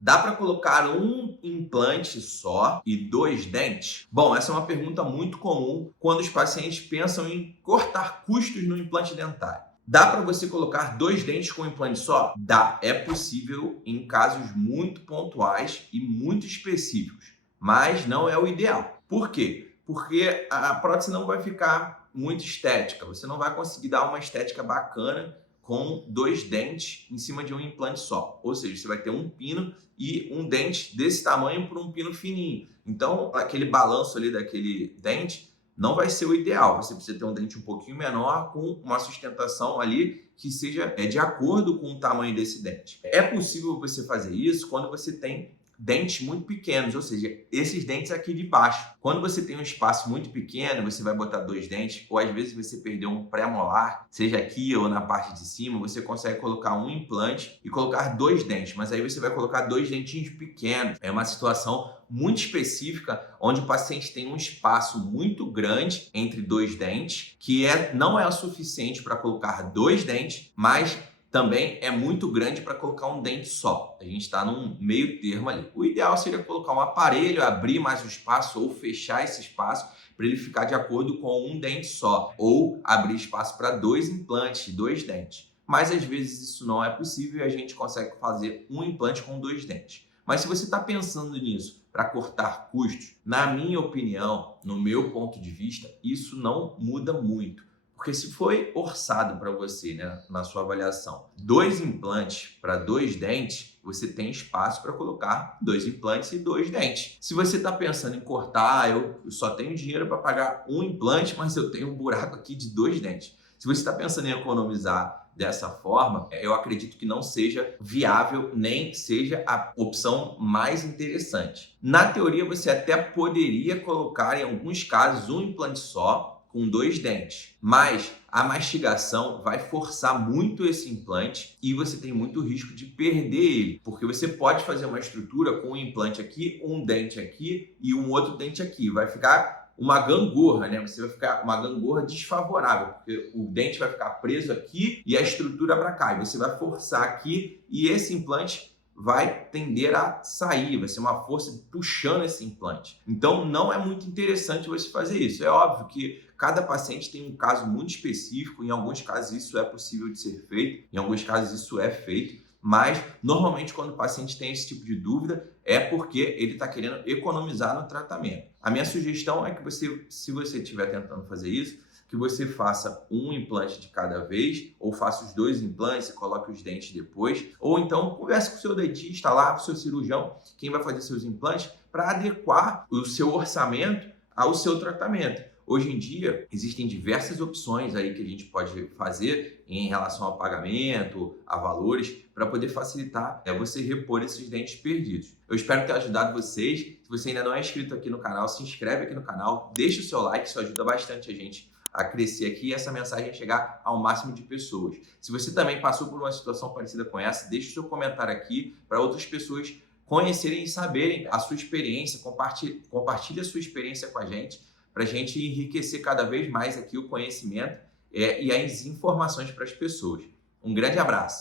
Dá para colocar um implante só e dois dentes? Bom, essa é uma pergunta muito comum quando os pacientes pensam em cortar custos no implante dentário. Dá para você colocar dois dentes com um implante só? Dá, é possível em casos muito pontuais e muito específicos, mas não é o ideal. Por quê? Porque a prótese não vai ficar muito estética, você não vai conseguir dar uma estética bacana com dois dentes em cima de um implante só. Ou seja, você vai ter um pino e um dente desse tamanho para um pino fininho. Então, aquele balanço ali daquele dente não vai ser o ideal. Você precisa ter um dente um pouquinho menor com uma sustentação ali que seja de acordo com o tamanho desse dente. É possível você fazer isso quando você tem dentes muito pequenos, ou seja, esses dentes aqui de baixo. Quando você tem um espaço muito pequeno, você vai botar dois dentes, ou às vezes você perdeu um pré-molar, seja aqui ou na parte de cima, você consegue colocar um implante e colocar dois dentes, mas aí você vai colocar dois dentinhos pequenos. É uma situação muito específica, onde o paciente tem um espaço muito grande entre dois dentes, que não é o suficiente para colocar dois dentes, mas também é muito grande para colocar um dente só. A gente está num meio termo ali. O ideal seria colocar um aparelho, abrir mais o espaço ou fechar esse espaço para ele ficar de acordo com um dente só, ou abrir espaço para dois implantes, dois dentes. Mas às vezes isso não é possível e a gente consegue fazer um implante com dois dentes. Mas se você está pensando nisso para cortar custos, na minha opinião, no meu ponto de vista, isso não muda muito. Porque se foi orçado para você, né, na sua avaliação, dois implantes para dois dentes, você tem espaço para colocar dois implantes e dois dentes. Se você está pensando em cortar, eu só tenho dinheiro para pagar um implante, mas eu tenho um buraco aqui de dois dentes. Se você está pensando em economizar dessa forma, eu acredito que não seja viável, nem seja a opção mais interessante. Na teoria, você até poderia colocar, em alguns casos, um implante só, com dois dentes, mas a mastigação vai forçar muito esse implante e você tem muito risco de perder ele, porque você pode fazer uma estrutura com um implante aqui, um dente aqui e um outro dente aqui, vai ficar uma gangorra, né? Você vai ficar uma gangorra desfavorável, porque o dente vai ficar preso aqui e a estrutura para cá, e você vai forçar aqui e esse implante vai tender a sair, vai ser uma força puxando esse implante. Então, não é muito interessante você fazer isso. É óbvio que cada paciente tem um caso muito específico, em alguns casos isso é possível de ser feito, em alguns casos isso é feito, mas normalmente quando o paciente tem esse tipo de dúvida é porque ele está querendo economizar no tratamento. A minha sugestão é que você, se você estiver tentando fazer isso, que você faça um implante de cada vez, ou faça os dois implantes e coloque os dentes depois, ou então converse com o seu dentista lá, com o seu cirurgião, quem vai fazer seus implantes, para adequar o seu orçamento ao seu tratamento. Hoje em dia, existem diversas opções aí que a gente pode fazer em relação ao pagamento, a valores, para poder facilitar você repor esses dentes perdidos. Eu espero ter ajudado vocês. Se você ainda não é inscrito aqui no canal, se inscreve aqui no canal, deixa o seu like, isso ajuda bastante a gente a crescer aqui e essa mensagem chegar ao máximo de pessoas. Se você também passou por uma situação parecida com essa, deixe o seu comentário aqui para outras pessoas conhecerem e saberem a sua experiência, compartilhe a sua experiência com a gente, para a gente enriquecer cada vez mais aqui o conhecimento e as informações para as pessoas. Um grande abraço!